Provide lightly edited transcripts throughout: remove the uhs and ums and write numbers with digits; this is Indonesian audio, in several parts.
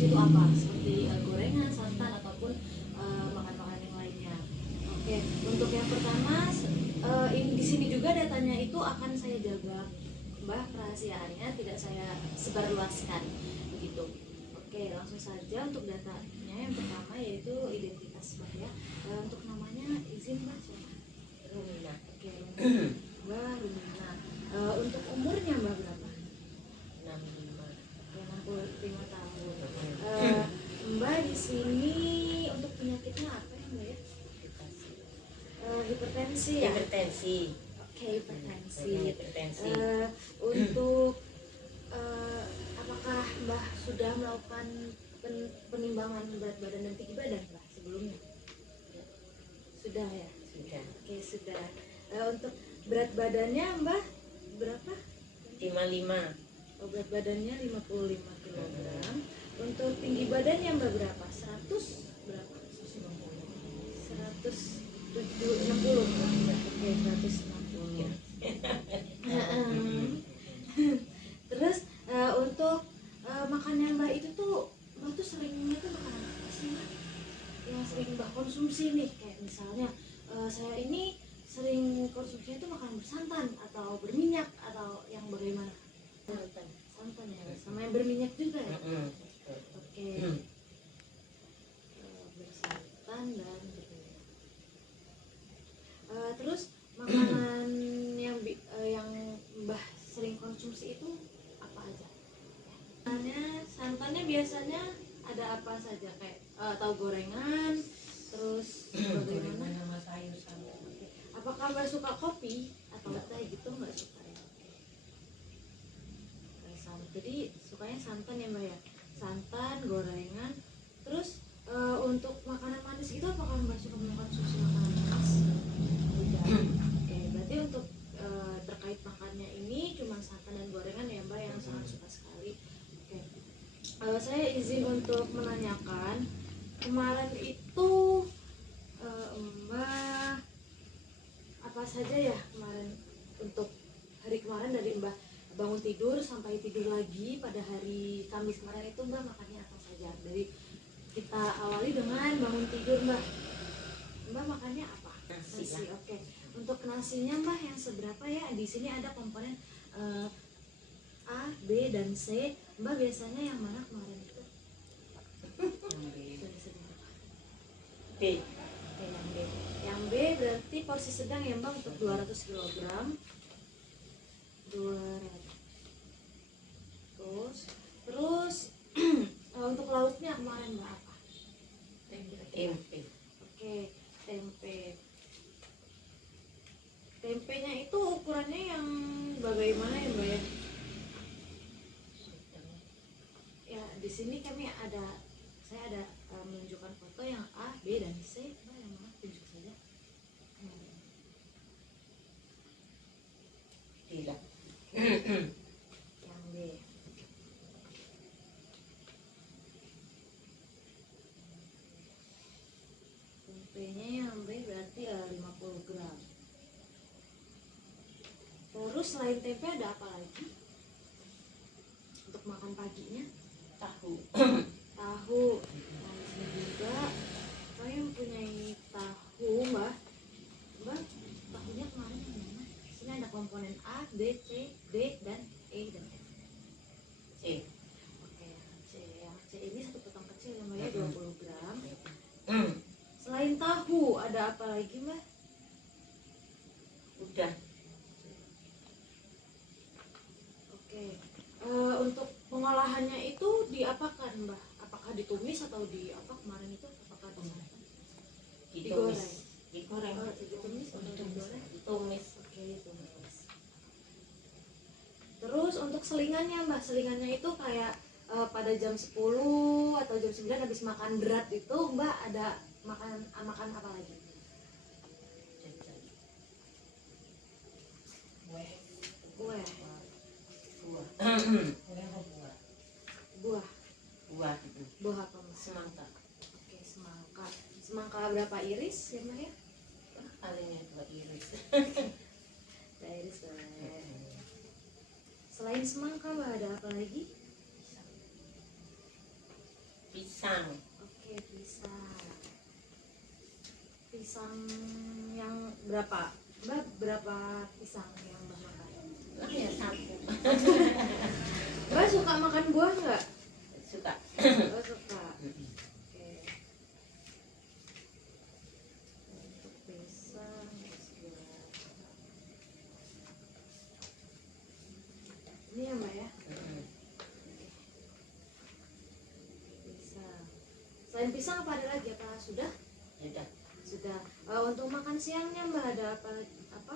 konsumsi itu apa, seperti gorengan, santan ataupun makan-makan yang lainnya. Oke, untuk yang pertama di sini juga datanya itu akan saya jaga, Mbah, rahasiaannya tidak saya sebarluaskan begitu. Oke, langsung saja untuk datanya. Yang pertama yaitu identitas Mbah ya. Untuk namanya izin Mbah siapa? Rumina. Oke, Rumina. Mbah Rumina. Untuk umurnya Mbah berapa? 65. Oke, 65 tahun. Mbah di sini untuk penyakitnya apa ya Mbak ya? Hipertensi ya. Hipertensi. Oke, hipertensi. Hipertensi. Untuk apakah Mbah sudah melakukan penimbangan berat badan dan tinggi badan Mbah sebelumnya? Sudah ya. Sudah. Oke, sudah. Untuk berat badannya Mbah berapa? 55. Oh, berat badannya 55 kg. Untuk tinggi badannya Mbak berapa? 100 berapa? 160. Oke, 160. Terus untuk makannya Mbak itu tuh Mbak tuh seringnya tuh makan apa sih Mbak? Yang sering Mbak konsumsi nih, kayak misalnya saya ini sering konsumsinya tuh makan bersantan atau berminyak atau yang bagaimana? Santan ya, sama yang berminyak juga ya. Oke. Bersantan dan berminyak. Terus makanan yang Mbah sering konsumsi itu apa aja? Santannya biasanya ada apa saja, kayak tahu gorengan, terus bagaimana? Sama sayur sama. Apakah Mbak suka kopi atau teh gitu? Mbak suka ya? Jadi sukanya santan ya Mbak ya, santan, gorengan. Terus untuk makanan manis gitu apakah Mbak suka mengkonsumsi makanan manis? Tidak. Oke, berarti untuk terkait makannya ini cuma santan dan gorengan ya Mbak yang sangat suka sekali. Oke, saya izin untuk menanyakan, kemarin itu Mbak apa saja ya kemarin, untuk hari kemarin dari Mbak bangun tidur sampai tidur lagi pada hari Kamis kemarin itu Mbak makannya apa saja? Dari kita awali dengan bangun tidur Mbak makannya apa? Nasi. Oke. Untuk nasinya Mbak yang seberapa ya? Di sini ada komponen A, B, dan C. Mbak biasanya yang mana kemarin itu? B. Oke, yang B. Yang B berarti porsi sedang ya Mbak, untuk 200 kg. 200. Terus untuk lauknya kemarin Mbak apa? Tempe. Oke, tempe. Tempenya itu ukurannya yang bagaimana ya Mbak ya? Ya, di sini saya ada menunjukkan foto yang A, B, dan C. Mbak yang mana? Tunjuk saja. Tidak. Yang B. Tempenya yang B berarti 50 gram. Terus selain tempe ada apa lagi untuk makan paginya? Tahu. Tahu. Nah, di sini juga saya mempunyai tahu Mbak. Tahunya kemarin yang mana? Di sini ada komponen A, B, C, D, dan E dan F. C. Oke, C. Yang C ini satu potong kecil ya Mbak ya, 20 gram. Selain tahu ada apa lagi Mbak? Udah. Oke. Untuk pengolahannya itu diapakan Mbak? Apakah ditumis atau di apa kemarin itu? Apakah Ditumis. Digoreng. Ditumis atau digoreng? Ditumis. Oke, ditumis. Terus untuk selingannya Mbak, selingannya itu kayak pada jam 10 atau jam 9 habis makan berat itu Mbak ada makan apa lagi? Kue. Buah. Buah apa Mbak? Semangka. Oke, semangka. Semangka berapa iris ya Mbak ya? Palingnya 2 iris. Iris boleh. Selain semangka Mbak ada apa lagi? pisang. Oke, pisang yang berapa mbak, berapa pisang yang mbak makan? Nah ya satu. Mbak suka makan buah nggak? Suka. Oh, suka. Oke. Untuk pisang ini ya mbak ya, pisang. Selain pisang apa ada lagi, apa sudah? Sudah. Sudah. Untuk makan siangnya mbak ada apa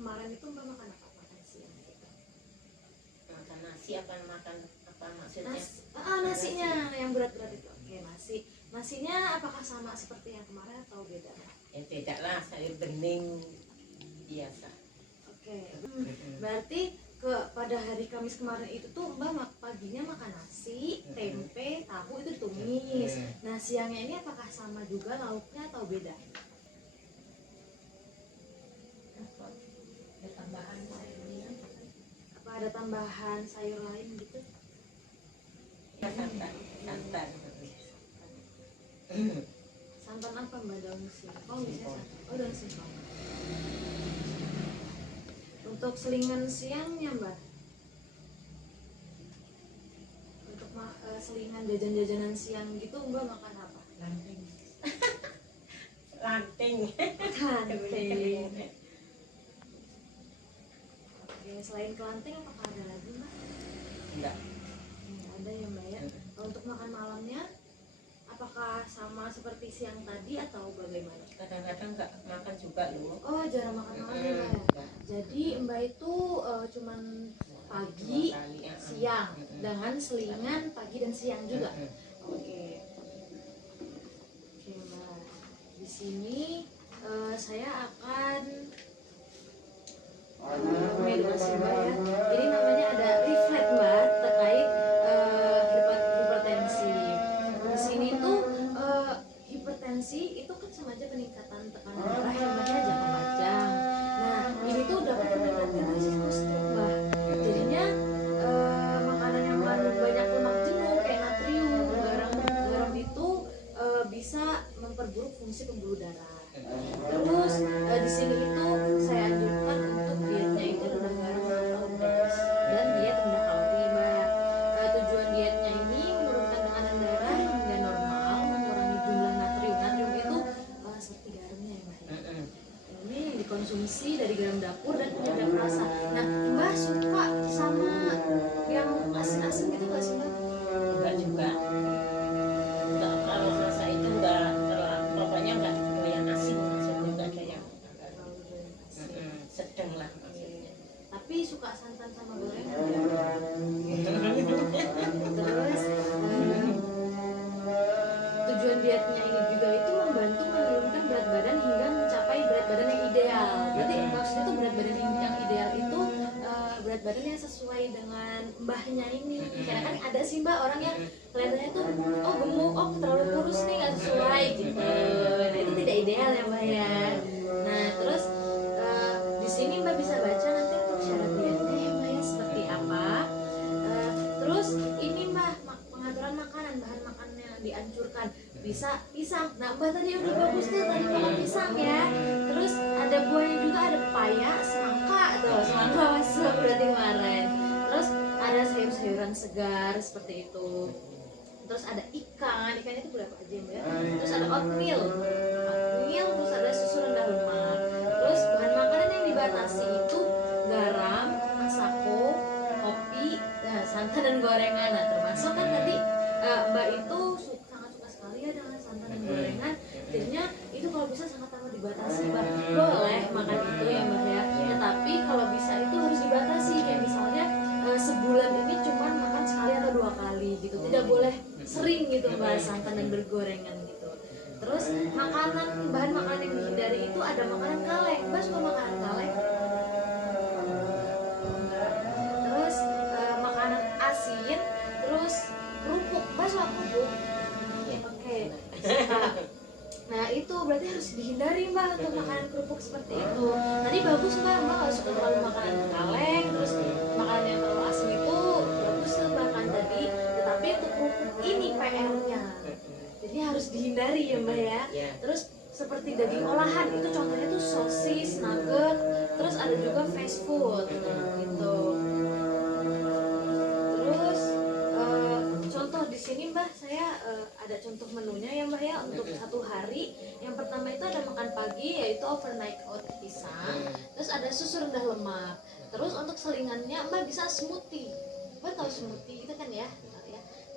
kemarin itu mbak makan apa makan siang? Makan nasi apa makan apa maksudnya? Nasinya yang berat-berat itu. Oke, nasinya apakah sama seperti yang kemarin atau beda? Ya beda lah, sayur bening biasa. Oke. Berarti pada hari Kamis kemarin itu tuh mbak paginya makan nasi, tempe, tahu itu ditumis. Nah siangnya ini apakah sama juga lauknya atau beda? Ada tambahan sayurnya. Apa ada tambahan sayur lain gitu? Ya, santan. Santan apa mbak, daun singkong biasanya santan? Oh daun singkong. Untuk selingan siangnya mbak, untuk selingan jajan-jajanan siang gitu mbak makan apa? Lanting. Lanting. Kelanting. Oke, selain kelanting apakah ada lagi mbak? Enggak. Nggak ada ya mbak ya. Untuk makan malamnya apakah sama seperti siang tadi atau bagaimana? Kadang-kadang enggak makan juga loh. Oh jarang makan malam ya mbak ya. Enggak. Jadi mbak itu cuman pagi, Dua kali, ya. siang dengan selingan pagi dan siang juga. Oke. Oke mbak. Di sini saya akan mengedukasi mbak ya. Ini namanya ada leaflet mbak terkait hipertensi. Di sini tuh hipertensi itu kan sama aja peningkatan tekanan darah yang mbaknya jangka panjang. Nah ini tuh dapat meningkatkan risiko stroke mbak. Jadinya makanan yang mengandung banyak lemak jenuh kayak natrium, garam itu bisa memperburuk fungsi pembuluh darah. Terus di sini itu saya anjurkan untuk dietnya itu rendah garam atau beras dan diet rendah kalori mbak. Tujuan dietnya ini menurunkan tekanan darah hingga normal, mengurangi jumlah natrium. Natrium itu seperti garamnya ya mbak ya. Ini yang dikonsumsi dari garam dapur dan penyedap rasa. Nah mbak suka sama yang asin-asin gitu nggak sih mbak? Enggak juga. Enggak, kalau rasa itu enggak terlalu, pokoknya enggak yang asin maksudnya, enggak ada yang sedang lah maksudnya. Tapi suka santan sama gorengan ya? Terus tujuan dietnya ini juga itu membantu menurunkan berat badan hingga mencapai berat badan yang ideal. Berarti maksudnya itu berat badan yang ideal itu berat badan yang sesuai dengan mbahnya ini. Karena kan ada sih mbak orang yang kelihatannya tuh oh gemuk, oh terlalu kurus nih nggak sesuai gitu. Nah itu tidak ideal ya mbak ya. Nah terus di sini mbak bisa baca nanti untuk syarat dietnya ya mbak ya seperti apa. Terus ini mbak pengaturan makanan, bahan makanan yang dianjurkan bisa pisang. Nah mbak tadi udah bagus tuh tadi makan pisang ya. Terus ada buahnya juga, ada pepaya, semangka tuh, semangka masuk berarti kemarin. Terus ada sayur-sayuran segar seperti itu. Terus ada ikan itu berapa aja mbak? Terus ada oatmeal, terus ada susu rendah lemak. Terus bahan makanan yang dibatasi itu garam, masako, kopi, santan dan gorengan. Nah termasuk kan tadi mbak itu sangat suka sekali ya dengan santan dan gorengan. Jadinya itu kalau bisa sangat amat dibatasi mbak. Boleh makan itu ya mbak ya. Tetapi kalau bisa itu harus dibatasi. Kayak misalnya sebulan ini cuma makan sekali atau 2 kali gitu. Tidak boleh sering gitu mbak santan dan bergorengan gitu. Terus bahan makanan yang dihindari itu ada makanan kaleng. Mbak suka makanan kaleng? Terus makanan asin, terus kerupuk. Mbak suka kerupuk? Oke. Nah itu berarti harus dihindari mbak untuk makanan kerupuk seperti itu. Tadi bagus mbak kalau suka terlalu makanan kaleng, terus makanan yang terlalu asin itu bagus tuh makan tadi. Tetapi untuk kerupuk ini PR-nya hindari ya mbak ya. Ya. Terus seperti daging olahan itu contohnya tuh sosis, nugget, terus ada juga fast food gitu. Terus contoh di sini mbak saya ada contoh menunya ya mbak ya untuk satu hari. Yang pertama itu ada makan pagi yaitu overnight oat pisang, terus ada susu rendah lemak. Terus untuk selingannya mbak bisa smoothie. Mbak tahu smoothie itu kan ya,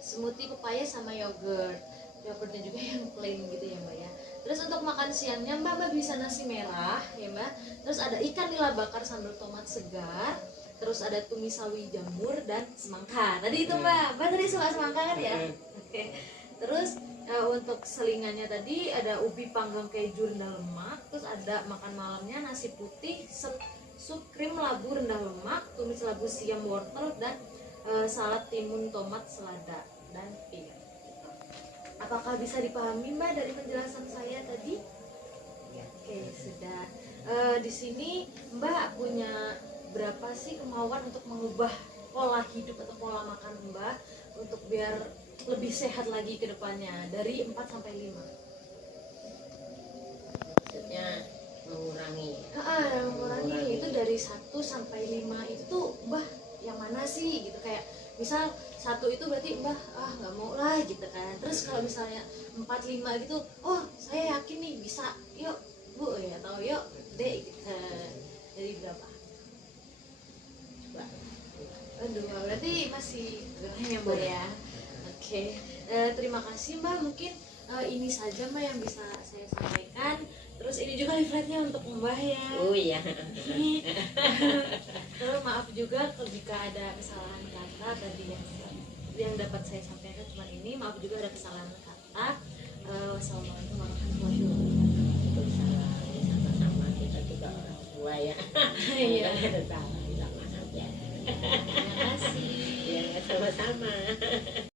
smoothie pepaya sama yogurtnya juga yang plain gitu ya mbak ya. Terus untuk makan siangnya mbak bisa nasi merah ya mbak. Terus ada ikan nila bakar sambal tomat segar. Terus ada tumis sawi jamur dan semangka. Tadi itu mbak tadi suka semangka kan ya? Oke. Terus untuk selingannya tadi ada ubi panggang keju rendah lemak. Terus ada makan malamnya nasi putih, sup krim labu rendah lemak, tumis labu siam wortel dan salad timun tomat selada dan pir. Apakah bisa dipahami mbak dari penjelasan saya tadi? Ya. Oke sudah. Di sini mbak punya berapa sih kemauan untuk mengubah pola hidup atau pola makan mbak untuk biar lebih sehat lagi ke depannya dari 4 sampai 5? Maksudnya mengurangi. Mengurangi itu dari 1 sampai 5 itu tuh mbah yang mana sih gitu, kayak misal 1 itu berarti mbah nggak mau lah gitu kan. Terus kalau misalnya 4, 5 gitu, oh saya yakin nih bisa, yuk bu ya, atau yuk dek gitu. Dari berapa? Dua, berarti masih kurang ya mbak ya. Oke. Terima kasih mbak, mungkin ini saja mbak yang bisa saya sampaikan. Terus ini juga leafletnya untuk mbak ya. Oh iya. Terus maaf juga kalau jika ada kesalahan kata tadi yang dapat saya sampaikan cuma ini. Maaf juga ada kesalahan kata. Wassalamualaikum warahmatullahi wabarakatuh. Sama-sama, kita juga orang tua ya. Iya.